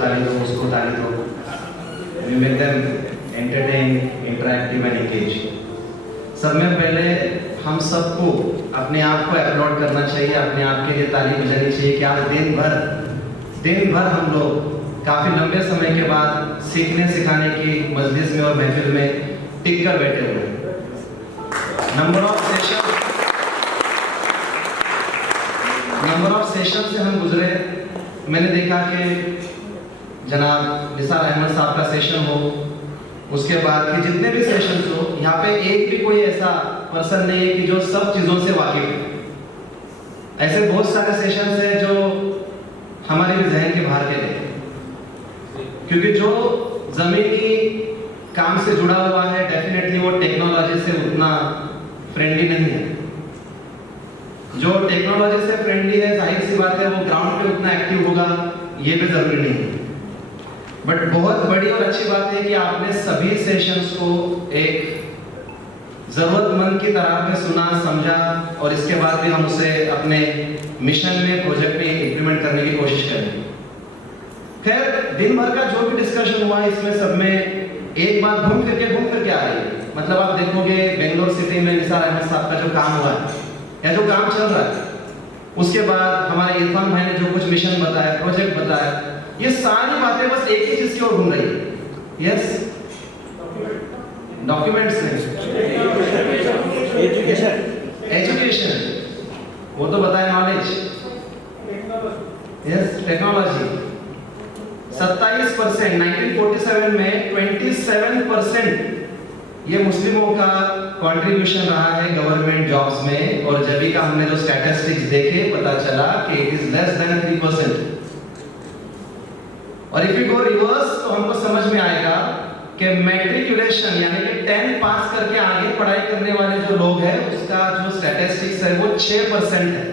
ताली दो, उसको ताली दो. We make them entertain, interactive and engage. सब में पहले हम सबको अपने आप को अपलोड करना चाहिए, अपने आप के लिए ताली बजानी चाहिए कि आज दिन भर हम लोग काफी लंबे समय के बाद सीखने सिखाने की मजलिस में और महफिल में टिक कर बैठे हुए हैं. नंबर ऑफ सेशन से हम गुजरे. मैंने देखा कि जनाब निसार अहमद साहब का सेशन हो, उसके बाद के जितने भी सेशंस हो, यहाँ पे एक भी कोई ऐसा पर्सन नहीं है कि जो सब चीज़ों से वाकिफ है. ऐसे बहुत सारे सेशंस हैं जो हमारे भी जहन के बाहर के हैं, क्योंकि जो ज़मीनी काम से जुड़ा हुआ है डेफिनेटली वो टेक्नोलॉजी से उतना फ्रेंडली नहीं है. जो टेक्नोलॉजी से फ्रेंडली है, जाहिर सी बात है वो ग्राउंड पे उतना एक्टिव होगा, ये भी ज़रूरी नहीं है. बट बहुत बड़ी और अच्छी बात है कि आपने सभी सेशंस को एक ज़रूरतमंद की तरह में सुना, समझा और इसके बाद भी हम उसे अपने मिशन में, प्रोजेक्ट में इंप्लीमेंट करने की कोशिश करेंगे. खैर, दिन भर का जो भी डिस्कशन हुआ इसमें सब में एक बात घूम फिर के आ रही है. मतलब आप देखोगे बेंगलोर सिटी में निसार अहमद साहब का जो काम हुआ है या जो काम चल रहा है, उसके बाद हमारे इरफान भाई ने जो कुछ मिशन बताया, प्रोजेक्ट बताया, ये सारी बातें बस एक ही चीज की ओर घूम रही है. यस, डॉक्यूमेंट्स नहीं, एजुकेशन, वो तो बताया नॉलेज. Yes, technology. 27% 1947 में 27% ये मुस्लिमों का कंट्रीब्यूशन रहा है गवर्नमेंट जॉब्स में, और जब भी का हमने जो स्टैटिस्टिक्स देखे पता चला कि इट इज लेस देन 3%. और इफ यू गो रिवर्स तो हमको समझ में आएगा कि मैट्रिकुलेशन यानी कि 10 पास करके आगे पढ़ाई करने वाले जो लोग हैं उसका जो स्टैटिस्टिक्स है वो 6% है.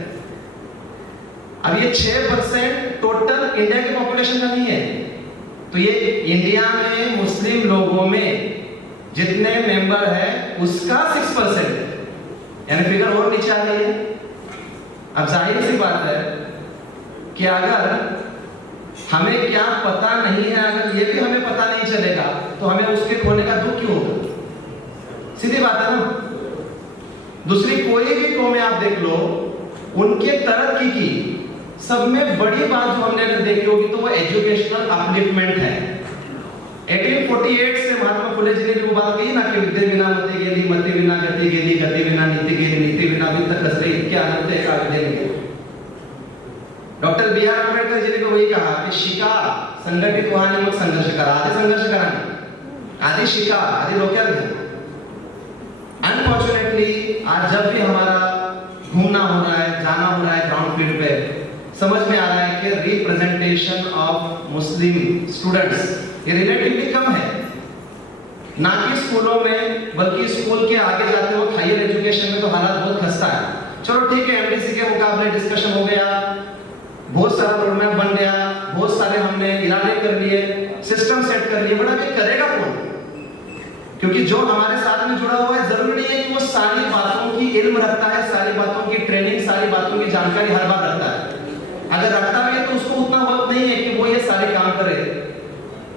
अब ये 6% टोटल इंडिया की पॉपुलेशन का नहीं है. तो ये इंडिया में मुस्लिम लोगों में जितने मेंबर है उसका 6% है, यानी फिगर और नीचे आ गई है. अब जाहिर सी बात है कि अगर हमें क्या पता नहीं है, अगर ये भी हमें पता नहीं चलेगा तो हमें उसके खोने का दुख क्यों होगा? सीधी बात है ना. दूसरी कोई भी कौमें आप देख लो, उनके तरक्की की सब में बड़ी बात जो हमने अगर देखी होगी तो वो एजुकेशनल अपलिफ्टमेंट है. 1848 से महात्मा फुले जी ने भी वो बात कही ना कि विद्ये बिना मति गेली, मति बिना गति गेली, गति बिना नीति गेली, नीति बिना वित्त कसरे, क्या आनंद का विद्या गेली. Doctor B are Ambedkar ji ने भी वही कहा कि शिका संघटित व्हाने मग संघर्ष करा. आधी संघर्ष करा, आधी शिका, आधी डोक्यात घ्या. अनफॉर्चुनेटली आज जब भी हमारा घूमना हो रहा है, जाना हो रहा है ग्राउंड फील्ड पे, समझ में आ रहा है कि रिप्रेजेंटेशन ऑफ मुस्लिम स्टूडेंट्स ये रिलेटिवली कम है. ना कि स्कूलों में बल्कि स्कूल के आगे जाते वक्त हायर एजुकेशन में तो हालात बहुत खस्ता है. चलो ठीक है, एमडीसी के मुकाबले डिस्कशन हो गया, बहुत सारा रोड मैप बन गया, बहुत सारे हमने इरादे कर लिए, सिस्टम सेट कर लिए, बट अब ये करेगा कौन? क्योंकि जो हमारे साथ में जुड़ा हुआ है जरूरी नहीं है कि वो सारी बातों की इल्म रखता है, सारी बातों की ट्रेनिंग, सारी बातों की जानकारी हर बार रखता है. अगर रखता भी है तो उसको उतना वक्त नहीं है कि वो ये सारे काम करे.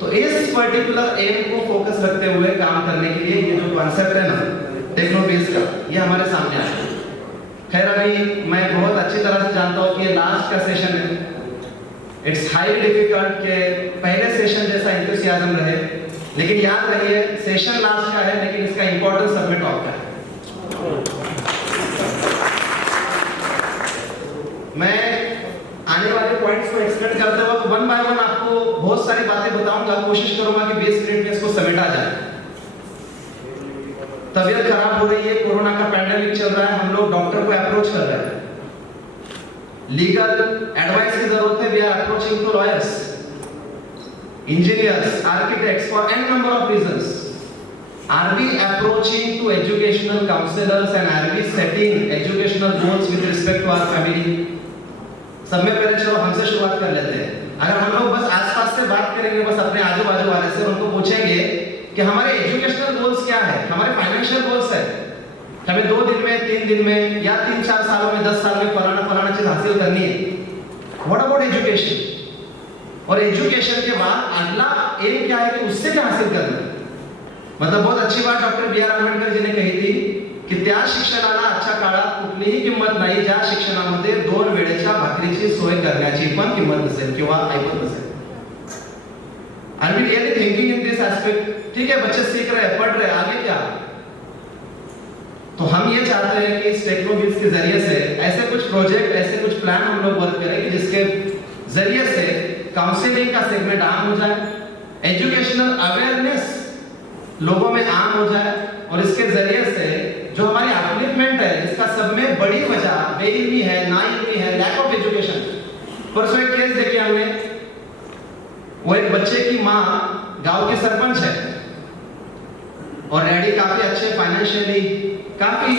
तो इस पर्टिकुलर एम को फोकस रखते हुए काम करने के लिए ये जो कॉन्सेप्ट है ना टेक्नो बेस का, ये हमारे सामने आया. खैर, अभी मैं बहुत अच्छी तरह से जानता हूँ कि ये लास्ट का सेशन है. इट्स हाईली डिफिकल्ट के पहले सेशन जैसा एंथुसियाज्म रहे, लेकिन याद रहिए सेशन लास्ट का है लेकिन इसका इंपॉर्टेंस सब में टॉप का है. मैं आने वाले पॉइंट्स को एक्सप्लेन करते वक्त वन बाय वन आपको बहुत सारी बातें बताऊंगा. कोशिश करूंगा कि 20 मिनट में इसको समेटा जाए. तबीयत खराब हो रही है, कोरोना का पैंडेमिक चल रहा है, हम लोग डॉक्टर को अप्रोच कर रहे हैं, लीगल एडवाइस की जरूरत है. We are approaching to lawyers, engineers, architects for an number of reasons. Are we approaching to educational counsellors and are we setting educational goals with respect to our family? सब में पहले चलो हमसे शुरुआत कर लेते हैं. अगर हम लोग बस आसपास से बात करेंगे, बस अपने आजू बाजू वाले से, उनको पूछेंगे कि हमारे एजुकेशनल गोल्स क्या है, हमारे फाइनेंशियल गोल्स है, हमें 2 दिन में, 3 दिन में या 3-4 सालों में, 10 साल में फलाना चीज हासिल करनी है. What about education? और एजुकेशन के बाद अगला एम क्या है कि उससे क्या हासिल करना है। मतलब बहुत अच्छी बात डॉक्टर बी.आर. आंबेडकर जी ने कही थी की त्या शिक्षणाला आजच्या काळात कुठलीही किंमत नाही ज्या शिक्षणामध्ये 2 वेळेच्या भाकरीची सोय करण्याची पण किंमत नसेल किंवा ऐपत नसेल. And we really thinking in this aspect, ठीक है बच्चे सीख रहे हैं, पढ़ रहे हैं, आगे क्या? तो हम ये चाहते हैं कि इस टेक्नोलॉजी के जरिए से ऐसे कुछ प्रोजेक्ट, ऐसे कुछ प्लान हम लोग वर्क करें कि जिसके जरिए से काउंसलिंग का सेगमेंट आम हो जाए, एजुकेशनल अवेयरनेस लोगों में आम हो जाए और इसके जरिए से जो हमारी अपलिफ्टमेंट है, जिसका सब में बड़ी वजह बेइल्मी है, नाइल्मी है, लैक ऑफ एजुकेशन. परसों एक केस देखिए हमने, वो एक बच्चे की माँ गांव की सरपंच है और डैडी काफी अच्छे फाइनेंशियली काफी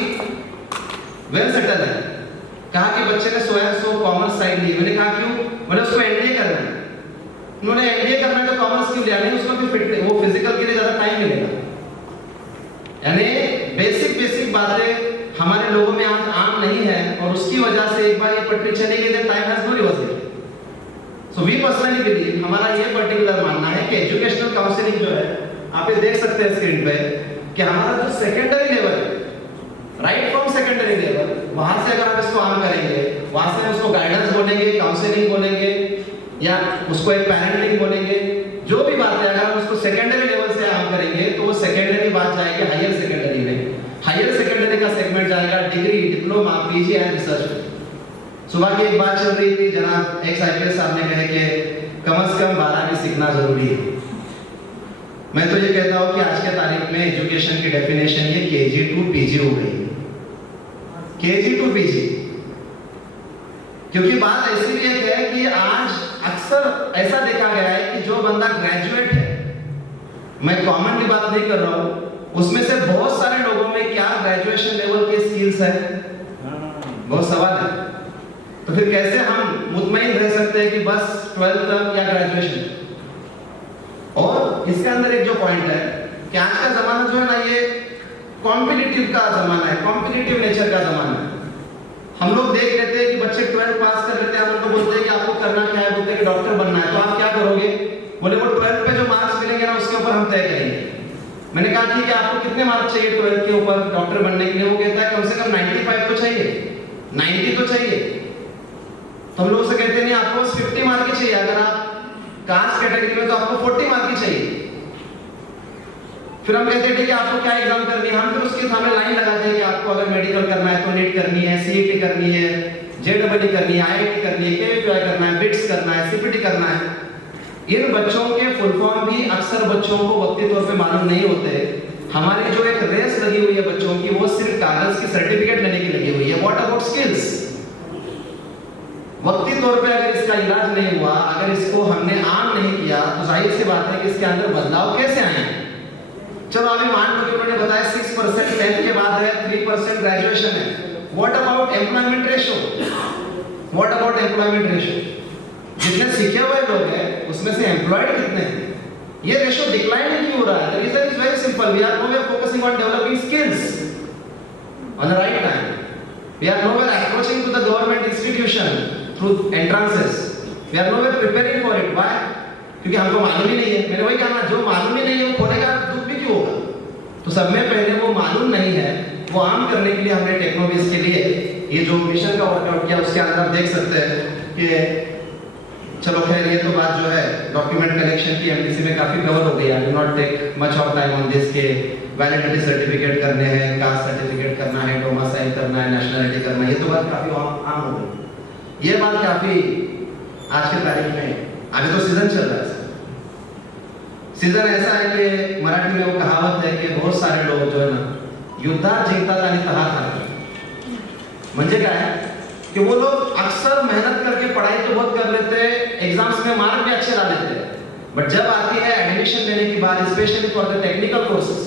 वेल सेटल है. कहा कि बच्चे ने सो कॉमर्स साइड ली. मैंने कहा क्यों? बोले उसको एमबीए करना है. उन्होंने एमबीए करना है तो कॉमर्स क्यों लिया? नहीं उसको भी वो फिजिकल के लिए ज्यादा टाइम मिलेगा. यानी बेसिक बातें हमारे लोगों में आज आम नहीं है और उसकी वजह से एक बार ये पटरी चली गई तो time has no reversal. So we personally believe, हमारा ये पर्टिकुलर मानना है कि एजुकेशनल काउंसलिंग जो है, आप ये देख सकते हैं स्क्रीन पे कि हमारा जो सेकेंडरी लेवल है, राइट फ्रॉम सेकेंडरी लेवल, वहां से अगर आप इसको आम करेंगे, वहां से उसको गाइडेंस बोलेंगे, काउंसलिंग बोलेंगे या उसको एक पेरेंटिंग बोलेंगे, जो भी बात है अगर हम उसको सेकेंडरी लेवल से आम करेंगे तो वो सेकेंडरी बात जाएगी हायर सेकेंडरी में. हायर सेकेंडरी का सेगमेंट जाएगा degree, diploma, PG and research. सुबह की एक बात चल रही थी, जनाब एक्स आईपीएस साहब ने कहे कि कम से कम 12वीं सीखना जरूरी है. मैं तो ये कहता हूँ कि आज के तारीख में एजुकेशन की डेफिनेशन ये केजी टू पीजी हो गई. केजी टू पीजी, क्योंकि बात ऐसी भी एक है कि आज अक्सर ऐसा देखा गया है कि जो बंदा ग्रेजुएट है, मैं कॉमन की बात नहीं कर रहा हूँ, उसमें से बहुत सारे लोगों में क्या ग्रेजुएशन लेवल के स्किल्स है? बहुत सवाल है. तो फिर कैसे हम मुतमईन रह सकते हैं कि बस 12th तक या ग्रेजुएशन? और इसके अंदर एक जो पॉइंट है कि आज का जमाना जो है ना, ये कॉम्पिटिटिव का जमाना है, कॉम्पिटिटिव नेचर का जमाना है. हम लोग देख लेते हैं कि बच्चे 12th पास कर लेते हैं, हम उनको बोलते हैं कि आपको करना क्या है, बोलते हैं कि डॉक्टर बनना है. तो आप क्या करोगे? बोले वो 12th पे जो मार्क्स मिलेंगे ना उसके ऊपर हम तय करेंगे. मैंने कहा ठीक है, आपको कितने मार्क्स चाहिए 12th के ऊपर डॉक्टर बनने के लिए? वो कहता है कम से कम 95 तो चाहिए, 90 तो चाहिए. तो हम लोग से कहते नहीं, आपको 50 मार्क ही चाहिए. अगर आप कास्ट कैटेगरी में तो आपको 40 मार्क ही चाहिए. फिर हम कहते हैं ठीक है, आपको क्या एग्जाम करनी है? हम फिर उसके सामने लाइन लगाते हैं कि आपको अगर मेडिकल करना है तो नीट करनी है, सीईटी करनी है, जेडबलई करनी है, आईआईटी करनी है, केवीपीआई करना है, बिट्स करना है, सीपीटी करना है. इन बच्चों के फुल फॉर्म भी अक्सर बच्चों को वक्ती तौर पे मालूम नहीं होते. हमारी जो एक रेस लगी हुई है बच्चों की, वो सिर्फ कागज की सर्टिफिकेट लेने की लगी हुई है. What about skills? वक्ती तौर पे अगर इसका इलाज नहीं हुआ, अगर इसको हमने आम नहीं किया, तो जाहिर सी बात है कि इसके अंदर बदलाव कैसे आए? चलो अभी मान लो कि उन्होंने बताया 6% 10th के बाद है, 3% ग्रेजुएशन है. What about employment ratio? What about employment ratio? जितने सीखे हुए लोग हैं उसमें से एम्प्लॉयड कितने हैं? ये रेशियो डिक्लाइन क्यों हो रहा है? The reason is very simple. We are nowhere focusing on developing skills on the right time. We are nowhere approaching to the government institution through entrances. We are nowhere preparing for it. Why? क्योंकि हमको मालूम ही नहीं है. मैंने वही कहा, जो मालूम ही नहीं है वो खोलेगा दुख भी क्यों होगा? तो सब में पहले वो मालूम नहीं है, वो आम करने के लिए हमने टेक्नोलॉजीज के लिए ये जो मिशन का वर्कआउट किया, उसके अंदर आप देख सकते हैं कि चलो खैर ये तो बात जो है डॉक्यूमेंट कलेक्शन की एमडीसी में काफी कवर हो गई. I will not take much of time on this के वैलिडिटी सर्टिफिकेट करने हैं, कास्ट सर्टिफिकेट करना है, डोमिसाइल करना है, नेशनलिटी करना है. ये तो बात काफी आम हो गई. ये बात काफी आज के तारीख में, अभी तो सीजन चल रहा है. सीजन ऐसा है कि मराठी में वो कहावत है कि बहुत सारे लोग जो है ना युद्धात जिंकतात आणि तहात हारतात. म्हणजे काय कि वो लोग अक्सर मेहनत करके पढ़ाई तो बहुत कर लेते हैं, एग्जाम्स में मार्क भी अच्छे ला लेते हैं, बट जब आती है एडमिशन लेने की बात, specially for the technical courses,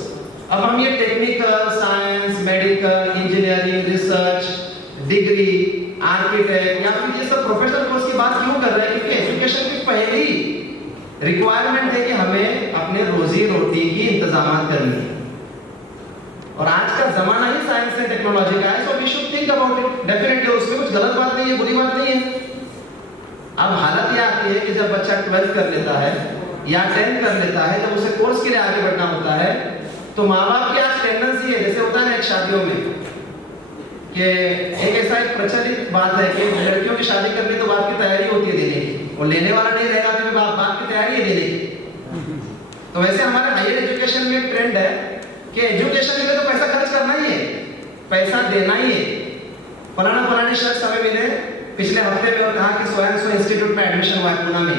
अब हम ये technical, science, medical, engineering, research, degree, architect या फिर ये सब प्रोफेशनल कोर्स की बात क्यों कर रहे हैं? क्योंकि एजुकेशन की पहली रिक्वायरमेंट है कि हमें अपने रोजी रोटी की इंतजाम करनी है. और आज का जमाना ही साइंस एंड टेक्नोलॉजी का है, so we should think about it. Definitely उसमें कुछ गलत बात नहीं है, बुरी बात नहीं है. अब हालत यह आती है कि जब बच्चा 12th कर लेता है या 10th कर लेता है, जब उसे कोर्स के लिए आगे बढ़ना होता है, तो माँ बाप की आज टेंडेंसी है, जैसे होता है ना एक शादियों में कि एक ऐसा एक प्रचलित बात है कि लड़कियों की शादी करनी तो बाप की तैयारी होती है देने की, और लेने वाला नहीं रहेगा तो बाप की तैयारी है देने की। तो वैसे हमारे हायर एजुकेशन में एक ट्रेंड है कि एजुकेशन के लिए तो पैसा खर्च करना ही है, पैसा देना ही है। फलानी शख्स हमें मिले पिछले हफ्ते में और कहा कि स्वयं इंस्टीट्यूट में एडमिशन हुआ है पूना में।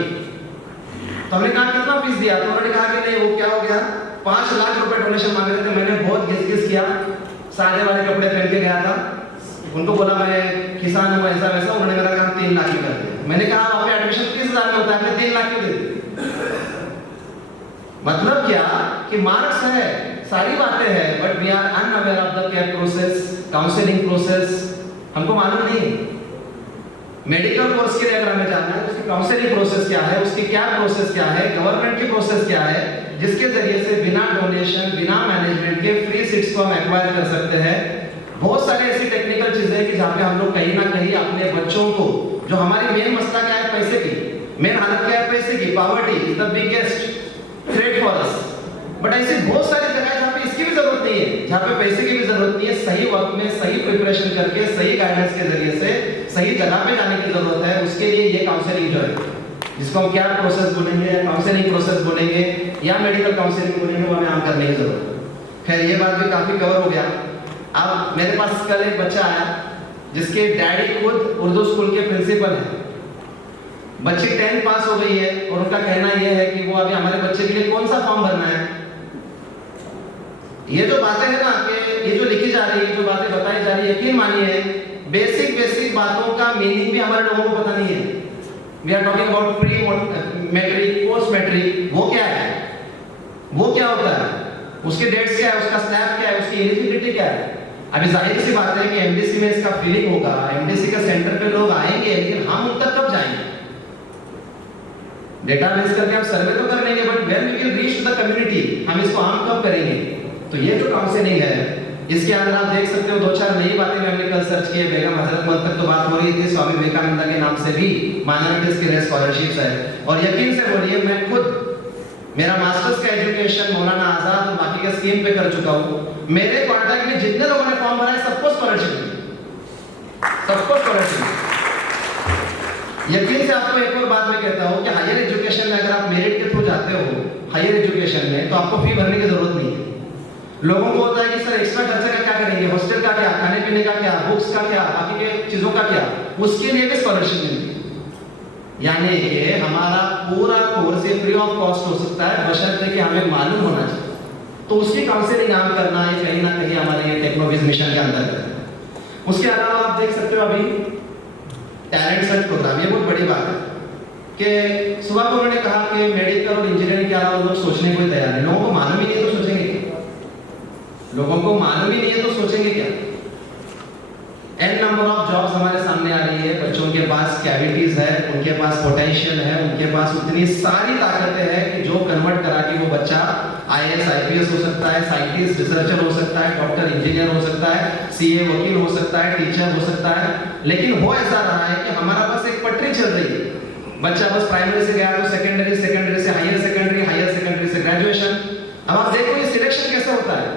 तो हमने कहा कितना फीस दिया, तो उन्होंने कहा कि नहीं वो क्या हो गया, 5 लाख रुपए डोनेशन मांग रहे थे। मैंने बहुत घिस किया, सादे वाले कपड़े पहन के गया था, उनको बोला मैं किसान हूँ ऐसा वैसा, उन्होंने मेरा काम 3 लाख में कर दिया। मैंने कहा आप एडमिशन 30,000 में होता है, आपने 3 लाख क्यों दे दिए? मतलब क्या कि मार्क्स है, सारी बातें हैं, but we are unaware of the care process, counselling process हमको मालूम नहीं। मेडिकल कोर्स के लिए अगर हमें जानना है तो उसकी काउंसलिंग प्रोसेस क्या है, उसकी क्या प्रोसेस क्या है, गवर्नमेंट की प्रोसेस क्या है, जिसके जरिए से बिना डोनेशन बिना मैनेजमेंट के फ्री सीट्स को हम एक्वायर कर सकते हैं। बहुत सारी ऐसी टेक्निकल चीजें हैं कि जहाँ पे हम लोग कहीं ना कहीं अपने बच्चों को, जो हमारी मेन मसला क्या है पैसे की, मेन हालत क्या है पैसे की, poverty is the biggest threat for us. But ऐसी बहुत सारी जगह है जहाँ पे इसकी भी जरूरत नहीं है, जहाँ पे पैसे की भी जरूरत नहीं है, सही वक्त में सही प्रिपरेशन करके सही गाइडेंस के जरिए से सही जगह पे जाने की जरूरत है। उसके लिए ये काउंसलिंग जो है, जिसको हम क्या प्रोसेस बोलेंगे, काउंसलिंग प्रोसेस बोलेंगे या मेडिकल काउंसलिंग बोलेंगे, वो हमें आम करने की जरूरत है। खैर ये बात भी काफी कवर हो गया। अब मेरे पास कल एक बच्चा आया जिसके डैडी खुद उर्दू स्कूल के प्रिंसिपल हैं। बच्ची 10th पास हो गई है और उनका कहना यह है कि वो अभी हमारे बच्चे के लिए कौन सा फॉर्म भरना है। ये जो बातें हैं ना कि ये जो लिखी जा रही है, जो बातें बताई जा रही है, यकीन मानिए बेसिक बातों का मीनिंग भी हमारे लोगों को पता नहीं है। We are talking about pre matric, post matric, वो क्या है, वो क्या होता है, उसके डेट्स क्या है, उसका स्लैब क्या है, उसकी एलिजिबिलिटी क्या है। अभी जाहिर सी बात है कि एमडीसी में इसका फीलिंग होगा, एमडीसी के सेंटर पे लोग आएंगे, लेकिन हम उन तक कब जाएंगे? डेटाबेस करके हम सर्वे तो कर लेंगे, but when we will reach the community, हम इसको आम कब करेंगे? तो ये जो काउंसलिंग है, इसके अंदर आप देख सकते हो 2-4 नई बातें हमने कल सर्च की है। बेगम हजरत महल तक तो बात हो रही थी, स्वामी विवेकानंद के नाम से भी माइनॉरिटीज के लिए स्कॉलरशिप्स है। और यकीन से बोलिए, मैं खुद मेरा मास्टर्स का एजुकेशन मौलाना आजाद और बाकी के स्कीम पे कर चुका हूँ। मेरे कॉन्टैक्ट में जितने लोगों ने फॉर्म भरा है सबको स्कॉलरशिप मिली, सबको स्कॉलरशिप। यकीन से आपको एक और बात मैं कहता हूँ कि हायर एजुकेशन में अगर आप मेरिट के थ्रू जाते हो हायर एजुकेशन में, तो आपको फी भरने की जरूरत नहीं है। लोगों को होता है कि सर एक्स्ट्रा खर्चे का क्या करेंगे, हॉस्टल का क्या, खाने पीने का क्या, बुक्स का क्या, बाकी के चीजों का क्या, उसके लिए भी स्कॉलरशिप मिलती है। यानी कि हमारा पूरा कोर्स फ्री ऑफ कॉस्ट हो सकता है, बशर्ते कि हमें मालूम होना चाहिए। तो उसकी काउंसलिंग आम करना है कहीं ना कहीं हमारे ये टेक्नोविज मिशन के अंदर है। उसके अलावा आप देख सकते हो अभी टैलेंट सर्च प्रोग्राम, ये बहुत बड़ी बात है कि सुबह को उन्होंने कहा कि मेडिकल और इंजीनियरिंग के अलावा लोग सोचने को तैयार है। लोगों को मालूम ही नहीं है तो सोचेंगे क्या? लोगों को मालूम ही नहीं है तो सोचेंगे क्या? एन नंबर ऑफ जॉब्स हमारे सामने आ रही है, बच्चों के पास कैविटीज है, उनके पास पोटेंशियल है, उनके पास उतनी सारी ताकतें हैं कि जो कन्वर्ट करा के वो बच्चा आईएएस आईपीएस हो सकता है, साइंटिस्ट रिसर्चर हो सकता है, डॉक्टर इंजीनियर हो सकता है, सीए वकील हो सकता है, टीचर हो सकता है। लेकिन हो ऐसा रहा है कि हमारा पास एक पटरी चल रही है, बच्चा बस प्राइमरी से गया तो सेकेंडरी, सेकेंडरी से हायर सेकेंडरी, हायर सेकेंडरी से ग्रेजुएशन। अब आप देखो ये सिलेक्शन कैसे होता है,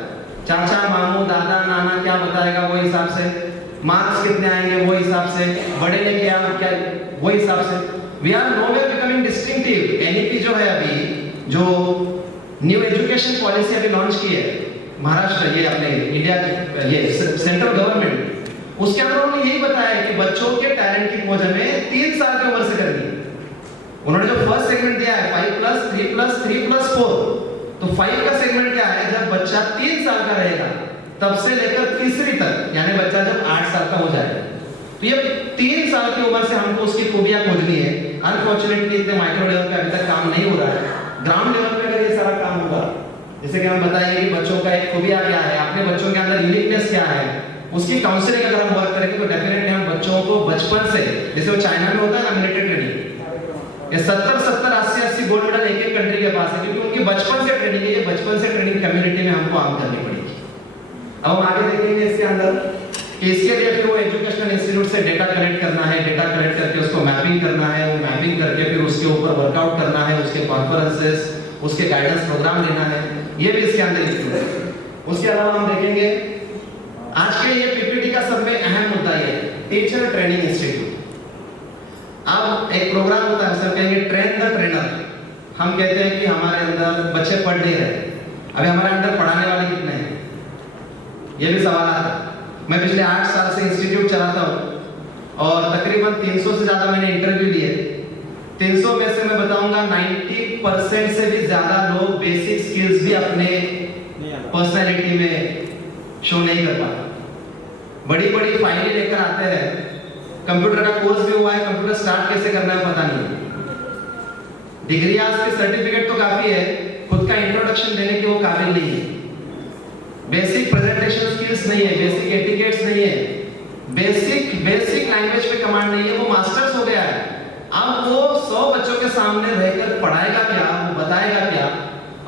चाचा मामू दादा नाना क्या बताएगा वो हिसाब से, मार्क्स कितने आएंगे वो हिसाब से, बड़े ने क्या क्या वो हिसाब से। We are nowhere becoming distinctive. NEP जो है अभी जो न्यू एजुकेशन पॉलिसी अभी लॉन्च की है महाराष्ट्र, ये अपने इंडिया ये सेंट्रल गवर्नमेंट, उसके अंदर उन्होंने यही बताया है कि बच्चों के टैलेंट की खोज हमें 3 साल की उम्र से करनी है। उन्होंने जो फर्स्ट सेगमेंट दिया है 5+3+3+4, तो 5 का सेगमेंट क्या है, जब बच्चा 3 साल का रहेगा तब से लेकर तीसरी तक, यानी बच्चा जब 8 साल का हो जाएगा, तो ये 3 साल की उम्र से हमको उसकी खूबियां खोजनी है। अनफॉर्चुनेटली इतने माइक्रो लेवल पे अभी तक काम नहीं हो रहा है। ग्राउंड लेवल पे अगर ये सारा काम होगा, जैसे कि हम बताएंगे कि बच्चों का एक खूबियां क्या है, अपने बच्चों के अंदर यूनिकनेस क्या है, उसकी काउंसलिंग अगर हम वर्क करेंगे तो डेफिनेटली हम बच्चों को बचपन से, जैसे वो चाइना में होता है ना मिलिट्री ट्रेनिंग, ये 70, 80 गोल्ड मेडल एक कंट्री के पास है, क्योंकि उनकी बचपन से ट्रेनिंग है। ये बचपन से ट्रेनिंग कम्युनिटी में हमको आम करनी पड़ेगी। अब हम आगे देखेंगे इसके अंदर कि इसके लिए फिर वो एजुकेशनल इंस्टीट्यूट से डेटा कलेक्ट करना है, डेटा कलेक्ट करके उसको मैपिंग करना है, वो मैपिंग करके फिर उसके ऊपर वर्कआउट करना है, उसके कॉन्फ्रेंसेस, उसके गाइडेंस प्रोग्राम लेना है, ये भी इसके अंदर इंक्लूड है। उसके अलावा हम देखेंगे आज के ये पीपीटी का सब में अहम मुद्दा ये टीचर ट्रेनिंग इंस्टीट्यूट। अब एक प्रोग्राम होता है, सब कहेंगे ट्रेन द ट्रेनर। हम कहते हैं कि हमारे अंदर बच्चे पढ़ नहीं रहे, अभी हमारे अंदर पढ़ाने वाले कितने हैं, ये भी सवाल आता है। मैं पिछले 8 साल से इंस्टीट्यूट चलाता हूँ और तकरीबन 300 से ज़्यादा मैंने इंटरव्यू लिए। 300 में से मैं बताऊंगा 90% से भी ज़्यादा लोग बेसिक स्किल्स भी अपने पर्सनैलिटी में शो नहीं कर पाते। बड़ी बड़ी फाइलें लेकर आते हैं, कंप्यूटर का कोर्स भी हुआ है, कंप्यूटर स्टार्ट कैसे करना है पता नहीं, डिग्री आज के सर्टिफिकेट तो काफ़ी है, खुद का इंट्रोडक्शन देने के वो काबिल नहीं है, बेसिक प्रेजेंटेशन स्किल्स नहीं है, बेसिक एटिकेट्स नहीं है, बेसिक लैंग्वेज पे कमांड नहीं है, वो मास्टर्स हो गया है। अब वो 100 बच्चों के सामने रहकर पढ़ाएगा क्या, वो बताएगा क्या?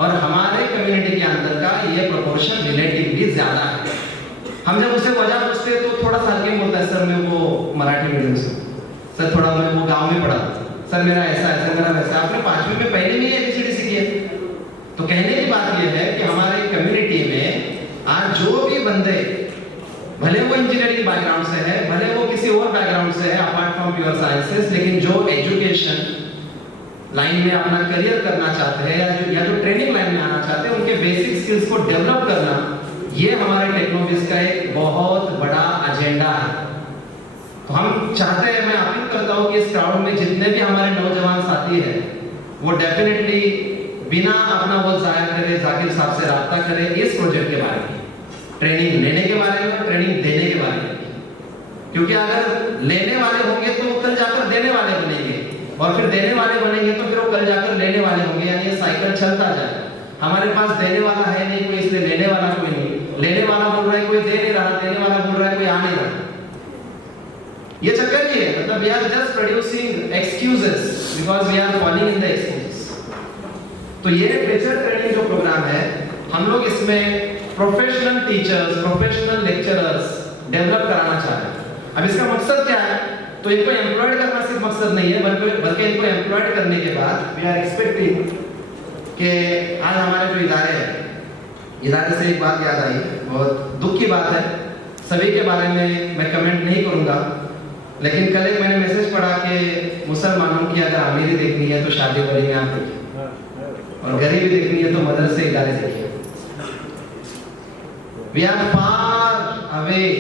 और हमारे कम्युनिटी के अंदर का ये प्रोपोर्शन रिलेटिवली ज्यादा है। हम जब उसे वजह पूछते तो थोड़ा सा हल्के बोलता है, सर मैं वो मराठी मीडियम से, सर थोड़ा मैं वो गांव में पढ़ा, सर मेरा ऐसा है, सर मेरा वैसा। आपने 5वीं में पहले में एबीसीडी सीखी है। तो कहने की बात यह है कि हमारे कम्युनिटी में आज जो भी बंदे, भले वो इंजीनियरिंग बैकग्राउंड से है, भले वो किसी और बैकग्राउंड से है अपार्ट फ्रॉम प्योर साइंसेस, लेकिन जो एजुकेशन लाइन में अपना करियर करना चाहते हैं या जो ट्रेनिंग लाइन में आना चाहते हैं, उनके बेसिक स्किल्स को डेवलप करना, ये हमारे टेक्नोविज का एक बहुत बड़ा एजेंडा है। तो हम चाहते हैं, मैं अपील करता हूँ कि इस क्राउड में जितने भी हमारे नौजवान साथी हैं, वो डेफिनेटली बिना अपना वक्त जाया करे जाकिर साहब से राब्ता करे इस प्रोजेक्ट के बारे में, ट्रेनिंग लेने के बारे में, ट्रेनिंग देने के बारे में। क्योंकि अगर लेने वाले होंगे तो वो कल जाकर देने वाले बनेंगे, और फिर देने वाले बनेंगे तो फिर वो कल जाकर लेने वाले होंगे, यानी ये साइकिल चलता जाए। हमारे पास देने वाला है नहीं कोई, इसलिए लेने वाला कोई नहीं। लेने वाला बोल रहा है कोई दे नहीं रहा, देने वाला बोल रहा है कोई आ नहीं रहा। ये चक्कर ही है, मतलब we are just producing excuses because we are following in the excuses. तो ये टीचर ट्रेनिंग जो प्रोग्राम है, हम लोग इसमें professional teachers, professional lecturers develop कराना चाह रहे हैं। अब इसका मकसद क्या है? तो इनको एम्प्लॉयड करना सिर्फ मकसद नहीं है, बल्कि इनको एम्प्लॉयड करने के बाद वी आर एक्सपेक्टिंग कि आज हमारे जो इदारे हैं, इदारे से एक बात याद आई, बहुत दुख की बात है, सभी के बारे में मैं कमेंट नहीं करूंगा, लेकिन कल एक मैंने मैसेज पढ़ा कि मुसलमानों की अगर अमीरी देखनी है तो शादी वाली में आप देखिए, और गरीबी देखनी है तो मदरसे इदारे देखिए। We are far away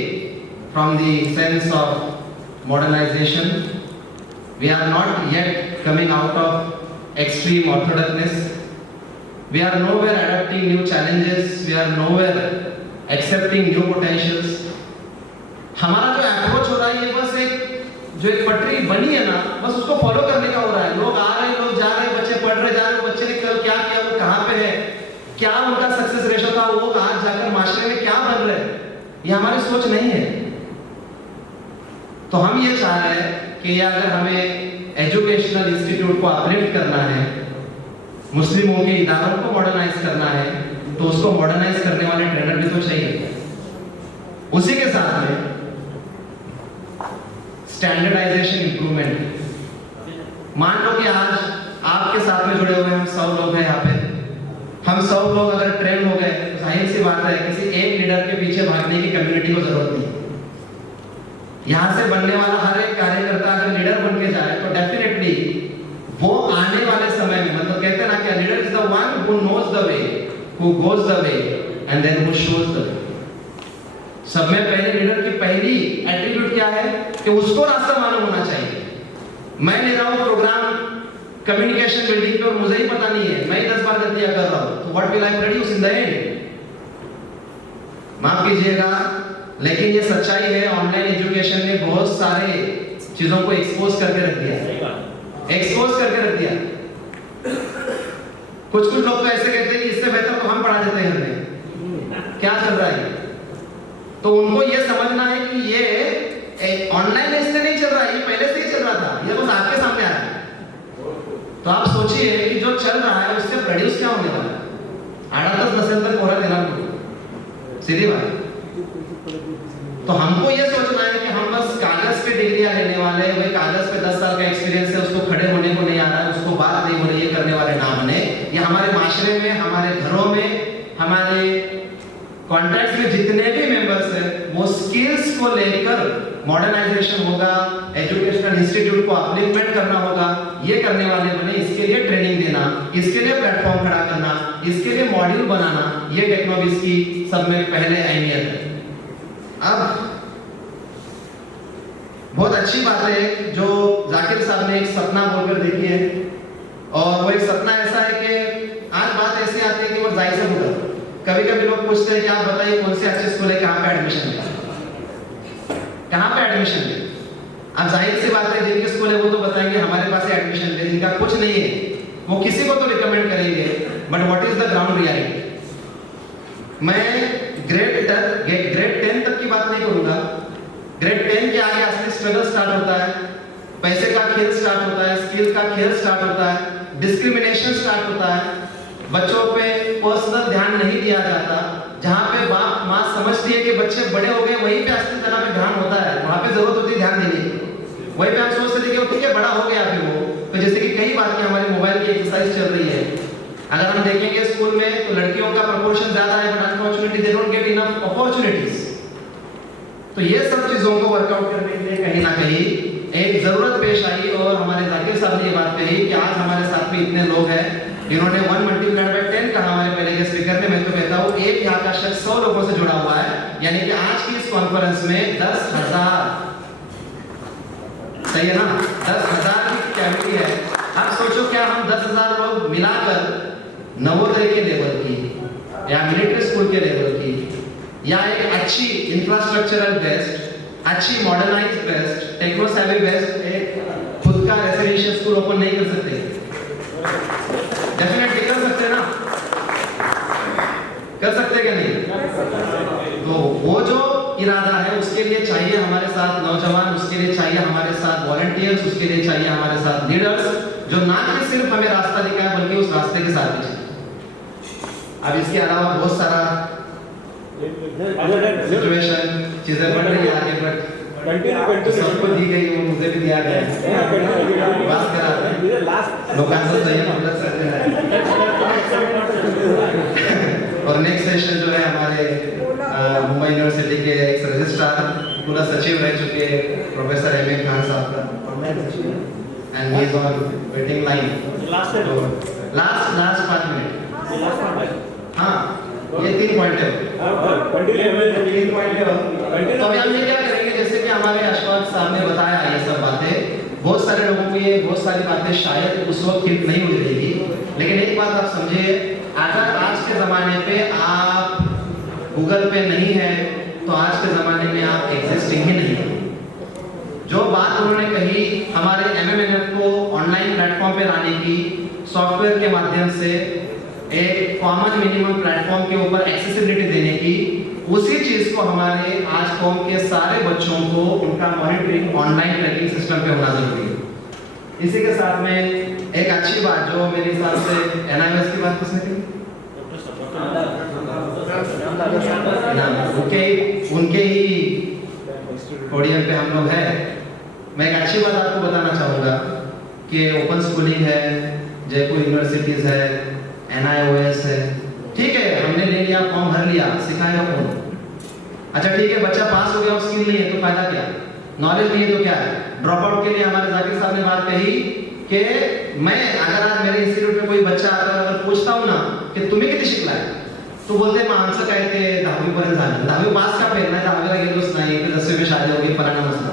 from the sense of modernization. We are not yet coming out of extreme orthodoxness. We are nowhere adapting new challenges. We are nowhere accepting new potentials. हमारा जो अप्रोच हो रहा है ये बस जो एक पटरी बनी है ना, बस उसको फॉलो करने का हो रहा है। लोग आ रहे हैं, लोग जा रहे हैं, बच्चे पढ़ रहे जा रहे हैं, बच्चे ने कल क्या किया, वो कहाँ पे है, क्या उनका सक्सेस रेशो था, वो आज जाकर माशरे में क्या बन रहे हैं, ये हमारी सोच नहीं है। तो हम ये चाह रहे हैं कि अगर हमें एजुकेशनल इंस्टीट्यूट को अपलिफ्ट करना है, मुस्लिमों के इदारों को मॉडर्नाइज करना है, तो उसको मॉडर्नाइज करने वाले ट्रेनर भी तो चाहिए। उसी के साथ में स्टैंडर्डाइजेशन इंप्रूवमेंट। मान लो कि आज आपके साथ में जुड़े हुए हम 100 लोग हैं यहाँ पे, हम 100 लोग अगर ट्रेन हो गए तो जाहिर सी बात है किसी एक लीडर के पीछे भागने की कम्युनिटी को जरूरत नहीं। यहाँ से बनने वाला हर एक कार्यकर्ता अगर लीडर बन के जाए तो डेफिनेटली वो आने वाले समय में, मतलब कहते हैं ना कि leader is the one who knows the way, who goes the way and then who shows the way. सब में पहले लीडर की पहली एट्रीब्यूट क्या है कि उसको रास्ता मालूम होना चाहिए। मैं ले रहा हूँ प्रोग्राम कम्युनिकेशन बिल्डिंग पे और मुझे ही पता नहीं है, मैं 10 बार गलतियां कर रहा हूँ, तो what will I produce in the end? माफ कीजिएगा, लेकिन ये सच्चाई है। ऑनलाइन एजुकेशन ने बहुत सारे चीजों को एक्सपोज करके रख दिया, एक्सपोज करके रख दिया। कुछ लोग तो ऐसे कहते हैं कि इससे बेहतर तो हम पढ़ा देते हैं, हमें क्या चल रहा है। तो उनको ये समझना है कि ये ऑनलाइन इससे नहीं चल रहा है, ये पहले से ही चल रहा था, ये बस आपके सामने आया है। तो आप सोचिए कि जो चल रहा है उससे प्रोड्यूस क्या होने वाला है। 8 नसेल तक कोरा देना, सीधी बात। तो हमको ये सोचना है कि हम बस कागज पे डिग्रियां लेने वाले हैं, भाई कागज पे 10 साल का एक्सपीरियंस है, उसको खड़े होने को नहीं आ रहा है, उसको बात नहीं हो रही है, करने वाले ना बने। ये हमारे माशरे में, हमारे घरों में, हमारे कॉन्ट्रैक्ट्स में जितने भी मेंबर्स हैं, वो स्किल्स को लेकर मॉडर्नाइजेशन होगा, एजुकेशनल इंस्टीट्यूट को अपलिफ्टमेंट करना होगा, ये करने वाले बने। इसके लिए ट्रेनिंग देना, इसके लिए प्लेटफॉर्म खड़ा करना, इसके लिए मॉड्यूल बनाना, ये टेक्नोलॉजीज की सब में पहले अहमियत है। अब बहुत अच्छी बात है जो जाकिर साहब ने एक सपना बोलकर देखी है, और वो एक सपना ऐसा है कि आज बात ऐसे आती है कि वो जाहिर से होगा। कभी कभी लोग पूछते हैं कि आप बताइए कौन से अच्छे स्कूल है, कहाँ पे एडमिशन ले, कहाँ पे एडमिशन ले। अब जाहिर सी बात है जिनके स्कूल है वो तो बताएंगे हमारे पास एडमिशन ले, जिनका कुछ नहीं है वो किसी को तो रिकमेंड करेंगे, but what is the ground reality. मैं ग्रेड 10 तक की बात नहीं करूंगा। ग्रेड 10 के आगे असली स्ट्रगल स्टार्ट होता है, पैसे का खेल स्टार्ट होता है, स्किल का खेल स्टार्ट होता है, डिस्क्रिमिनेशन स्टार्ट होता है, बच्चों पे पर्सनल ध्यान नहीं दिया जाता। जहाँ पे बाप माँ समझती है कि बच्चे बड़े हो गए, वहीं पे असली तरह पे ध्यान होता है, वहाँ पे जरूरत होती है ध्यान देने की। वहीं पे आप सोचते थे कि ठीक है बड़ा हो गया फिर वो, तो जैसे कि कई बात की हमारी मोबाइल की एक्सरसाइज चल रही है, अगर हम देखेंगे स्कूल में तो लड़कियों का प्रोपोर्शन ज्यादा है, but unfortunately they don't get enough opportunities. तो ये सब चीजों को वर्कआउट करने के लिए कहीं ना कहीं एक जरूरत पेश आई, और हमारे जाकिर साहब ने ये बात कही कि आज हमारे साथ में इतने लोग हैं, इन्होंने 1 मल्टीप्लाइड बाय 10 कहा हमारे पहले के स्पीकर ने। मैं तो कहता हूँ एक यहाँ का शख्स 100 लोगों से जुड़ा हुआ है, यानी कि आज की इस कॉन्फ्रेंस में 10,000, सही है ना, 10,000 की कैविटी है। अब सोचो क्या हम 10,000 लोग मिलाकर नवोदय के लेवल की या मिलिट्री स्कूल के लेवल की या एक अच्छी इंफ्रास्ट्रक्चरल बेस्ड, अच्छी मॉडर्नाइज बेस्ड, टेक्नो सेवी बेस्ड एक खुद का रेसिडेंशियल स्कूल ओपन नहीं कर सकते? डेफिनेटली कर सकते ना, कर सकते क्या नहीं? तो वो जो इरादा है उसके लिए चाहिए हमारे साथ नौजवान, उसके लिए चाहिए हमारे साथ वॉलंटियर्स, उसके लिए चाहिए हमारे साथ लीडर्स, जो ना कि सिर्फ हमें रास्ता दिखाए बल्कि उस रास्ते के साथ भी चले। अब इसके अलावा बहुत सारा सिचुएशन चीजें बढ़ रही है आगे, बट सबको दी गई वो मुझे भी दिया गया है, बात कराते हैं लोकांतर सही मतलब सकते हैं। और नेक्स्ट सेशन जो है हमारे मुंबई यूनिवर्सिटी के एक रजिस्ट्रार पूरा सचिव रह चुके प्रोफेसर एम ए खान साहब का, and he is on waiting line. Last 5 minute. हाँ, ये 3 पॉइंट है। 3 पॉइंट है। तो अभी हम ये क्या करेंगे, जैसे कि हमारे अशफाक साहब ने बताया ये सब बातें, बहुत सारे लोगों को ये बहुत सारी बातें शायद उस वक्त हिट नहीं हुई रहेगी, लेकिन एक बात आप समझिए, अगर आज के ज़माने पे आप गूगल पे नहीं है तो आज के ज़माने में आप एग्जिस्टिंग ही नहीं है। जो बात उन्होंने कही हमारे MMNF को ऑनलाइन प्लेटफॉर्म पे लाने की, सॉफ्टवेयर के माध्यम से एक कॉमन मिनिमम प्लेटफॉर्म के ऊपर एक्सेसिबिलिटी देने की, उसी चीज को हमारे आज कौम के सारे बच्चों को उनका मॉनिटरिंग ऑनलाइन ट्रैकिंग सिस्टम पे होना जरूरी है। इसी के साथ में एक अच्छी बात जो मेरे हिसाब से NIOS की बात किसने की? उनके ही पोडियम पे हम लोग हैं। मैं एक अच्छी बात आपको बताना चाहूँगा कि ओपन स्कूलिंग है, जयपुर यूनिवर्सिटीज है, NIOS है, ठीक है, हमने ले लिया, फॉर्म भर लिया, सिखाएगा कौन? अच्छा ठीक है, बच्चा पास हो गया और स्किल नहीं है तो फायदा क्या? नॉलेज नहीं है तो क्या है? ड्रॉप आउट के लिए हमारे जाकिर साहब ने बात कही कि मैं अगर आज मेरे इंस्टीट्यूट में कोई बच्चा आता है, अगर पूछता हूँ ना कि तुम्हें किती शिकलाय, तो बोलते माणसं काय ते 10वी पर्यंत झालं, 10वी पास का फेल नाही, 10वीला गेलोच नाही, फिर 10वीं में शादी होगी, फलाना मसला।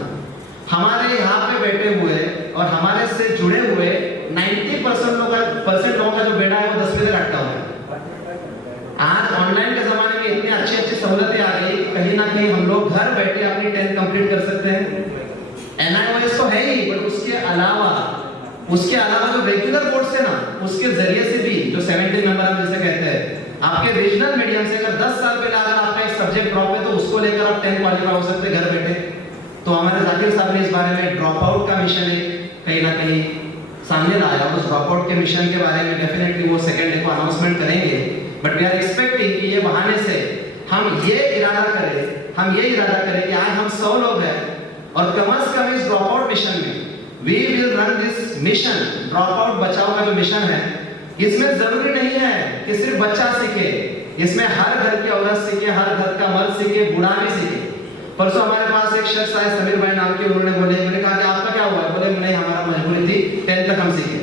हमारे यहाँ पे बैठे हुए और हमारे से जुड़े हुए 90% लोगों का जो बेटा है वो 10वीं तक अटका हुआ है। आज ऑनलाइन के जमाने में इतनी अच्छी अच्छी सहूलतें आ गई, कहीं ना कहीं हम लोग घर बैठे अपनी 10th कंप्लीट कर सकते हैं। NIOS तो है ही, बट उसके अलावा जो रेगुलर बोर्ड से ना, उसके जरिए से भी जो 17 नंबर हम जिसे कहते हैं, आपके रीजनल मीडियम से अगर 10 साल पहले अगर आपका एक सब्जेक्ट ड्रॉप है तो उसको लेकर आप 10 क्वालिफाई हो सकते हैं घर बैठे। तो हमारे जाकिर साहब ने इस बारे में ड्रॉप आउट का मिशन कहीं ना कहीं सामने लाया, और उस ड्रॉप आउट के मिशन के बारे में डेफिनेटली वो सेकंड डे को अनाउंसमेंट करेंगे, बट वी आर एक्सपेक्टिंग कि ये बहाने से हम ये इरादा करें कि आज हम 100 लोग हैं और कम से कम इस ड्रॉप आउट मिशन में we will run this mission, drop out बचाओ का जो मिशन है, इसमें जरूरी नहीं है कि सिर्फ बच्चा सीखे, इसमें हर घर की औरत सीखे, हर घर का मर्द सीखे, बूढ़ा भी सीखे। परसों हमारे पास एक शख्स आए समीर भाई नाम के, उन्होंने बोले, मैंने कहा कि आपका क्या हुआ? बोले नहीं हमारा मजबूरी थी 10th तक हम सीखे।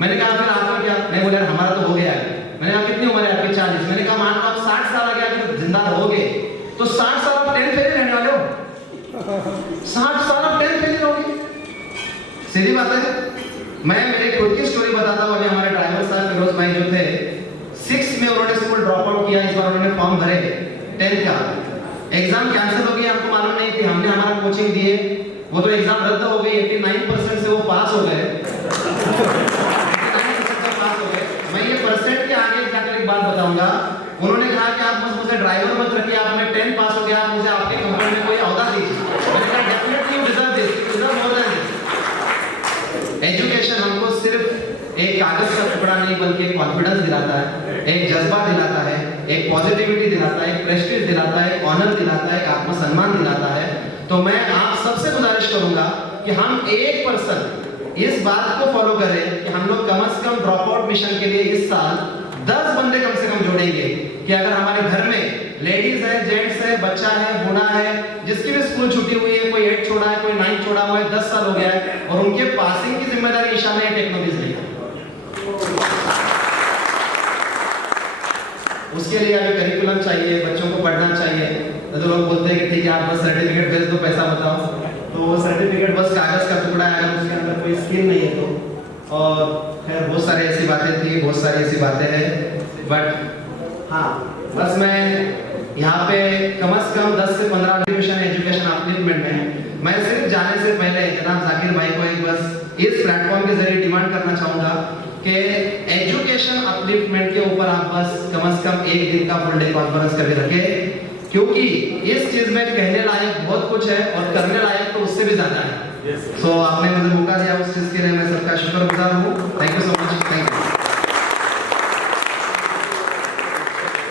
मैंने कहा फिर आपका क्या? नहीं बोले हमारा तो हो गया है। मैंने कहा कितनी उम्र है आपकी? 40। मैंने कहा मान लो आप 60 साल आगे अगर जिंदा रहोगे तो 60 साल आप 10th फेल रहने वाले हो। 60 साल आप 10th फेल रहोगे, सीधी बात है। मैं मेरे खुद की स्टोरी बताता हूँ। अभी हमारे ड्राइवर साहब फिरोज भाई जो थे 6 में उन्होंने स्कूल ड्रॉप आउट किया। इस बार उन्होंने फॉर्म भरे 10th का, एग्जाम कैंसिल हो गया, हमको मालूम नहीं थी, हमने हमारा कोचिंग दिए, वो तो एग्जाम रद्द हो गई। 89% से वो पास हो गए। 89% से पास हो गए। मैं ये परसेंट के आगे जाकर एक बात बताऊंगा। उन्होंने कहा कि आप मुझे ड्राइवर मत रखिए, आपने 10th पास हो गया, आप मुझे आपके कंपनी में कोई ओहदा दीजिए। मैंने कहा definitely you deserve this, you deserve more than this. Education हमको सिर्फ एक कागज का टुकड़ा नहीं बल्कि एक कॉन्फिडेंस दिलाता है, एक जज्बा दिलाता है, एक पॉजिटिविटी दिलाता है, एक प्रेस्टीज दिलाता है, एक ऑनर दिलाता है, एक आत्मसम्मान दिलाता है। तो मैं आप सबसे गुजारिश करूंगा कि हम 1% इस बात को फॉलो करें कि हम लोग कम से कम ड्रॉप आउट मिशन के लिए इस साल 10 बंदे कम से कम जोड़ेंगे कि अगर हमारे घर में लेडीज है, जेंट्स है, बच्चा है, बूढ़ा है, जिसकी भी स्कूल छुट्टी हुई है, कोई 8 छोड़ा है, कोई 9 छोड़ा हुआ है, 10 साल हो गया है और उनके पासिंग की जिम्मेदारी ईशा ने टेक्नोलॉजी ली। उसके लिए अगर करिकुलम चाहिए, बच्चों को पढ़ना चाहिए, तो लोग बोलते हैं कि ठीक है आप बस सर्टिफिकेट भेज दो, पैसा बताओ। तो वो सर्टिफिकेट बस कागज का टुकड़ा है, अगर उसके अंदर कोई स्किल नहीं है तो। और खैर बहुत सारी ऐसी बातें थी, बहुत सारी ऐसी बातें हैं, बट हाँ बस मैं यहाँ पे कम से कम 10 से 15 मिशन एजुकेशन अपलिफ्टमेंट में मैं सिर्फ जाने से पहले जनाब जाकिर भाई को एक बस इस प्लेटफॉर्म के जरिए डिमांड करना चाहूँगा कि एजुकेशन अपलिफ्टमेंट के ऊपर आप बस कम से कम एक दिन का फुल डे कॉन्फ्रेंस करके रखें, क्योंकि इस चीज में कहने लायक बहुत कुछ है और करने लायक तो उससे भी ज्यादा है। सो आपने मुझे